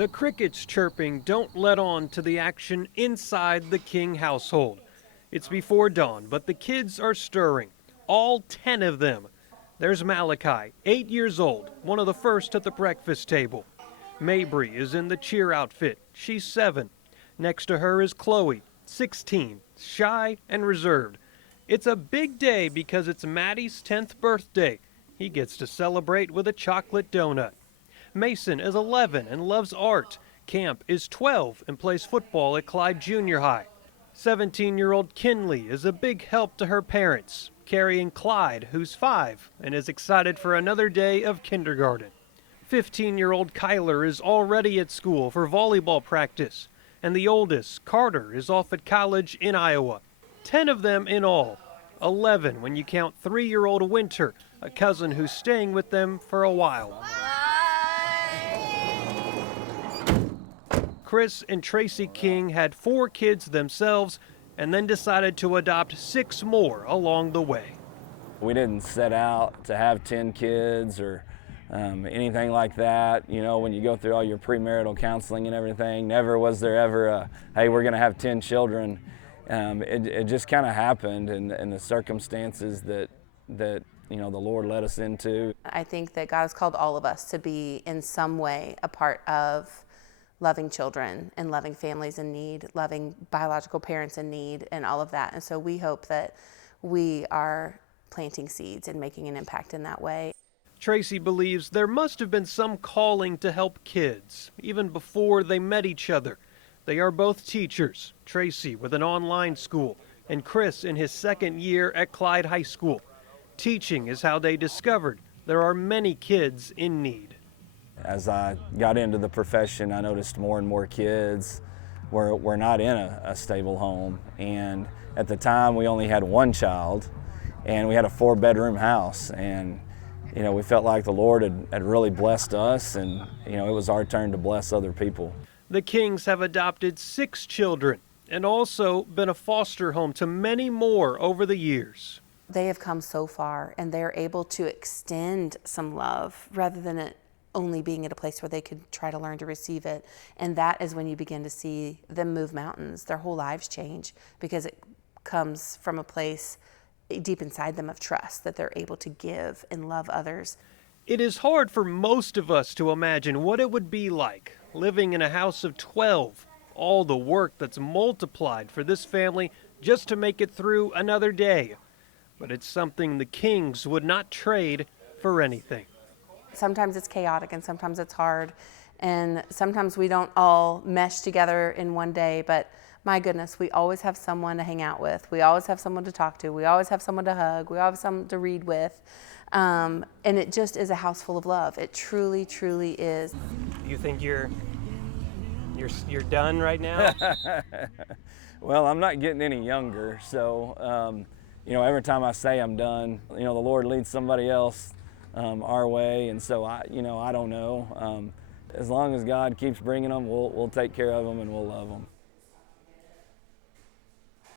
The crickets chirping don't let on to the action inside the King household. It's before dawn, but the kids are stirring, all 10 of them. There's Malachi, 8 years old, one of the first at the breakfast table. Mabry is in the cheer outfit. She's 7. Next to her is Chloe, 16, shy and reserved. It's a big day because it's Maddie's 10th birthday. He gets to celebrate with a chocolate donut. Mason is 11 and loves art. Camp is 12 and plays football at Clyde Junior High. 17-year-old Kinley is a big help to her parents, carrying Clyde, who's 5 and is excited for another day of kindergarten. 15-year-old Kyler is already at school for volleyball practice, and the oldest, Carter, is off at college in Iowa. 10 of them in all, 11 when you count 3-year-old Winter, a cousin who's staying with them for a while. Chris and Tracy King had 4 kids themselves and then decided to adopt 6 more along the way. We didn't set out to have 10 kids or anything like that. You know, when you go through all your premarital counseling and everything, never was there ever a, hey, we're going to have 10 children. It just kind of happened in the circumstances that you know, the Lord led us into. I think that God has called all of us to be in some way a part of loving children and loving families in need, loving biological parents in need, and all of that. And so we hope that we are planting seeds and making an impact in that way. Tracy believes there must have been some calling to help kids, even before they met each other. They are both teachers, Tracy with an online school, and Chris in his 2nd year at Clyde High School. Teaching is how they discovered there are many kids in need. As I got into the profession, I noticed more and more kids were not in a stable home. And at the time, we only had 1 child, and we had a 4-bedroom house. And you know, we felt like the Lord had really blessed us, and you know, it was our turn to bless other people. The Kings have adopted 6 children and also been a foster home to many more over the years. They have come so far, and they're able to extend some love rather than it only being at a place where they could try to learn to receive it. And that is when you begin to see them move mountains. Their whole lives change because it comes from a place deep inside them of trust that they're able to give and love others. It is hard for most of us to imagine what it would be like living in a house of 12, all the work that's multiplied for this family just to make it through another day. But it's something the Kings would not trade for anything. Sometimes it's chaotic and sometimes it's hard, and sometimes we don't all mesh together in one day, but my goodness, we always have someone to hang out with. We always have someone to talk to. We always have someone to hug. We always have someone to read with. And it just is a house full of love. It truly, truly is. You think you're done right now? Well, I'm not getting any younger, so you know, every time I say I'm done, you know, the Lord leads somebody else our way, and so I don't know. As long as God keeps bringing them, we'll take care of them and we'll love them.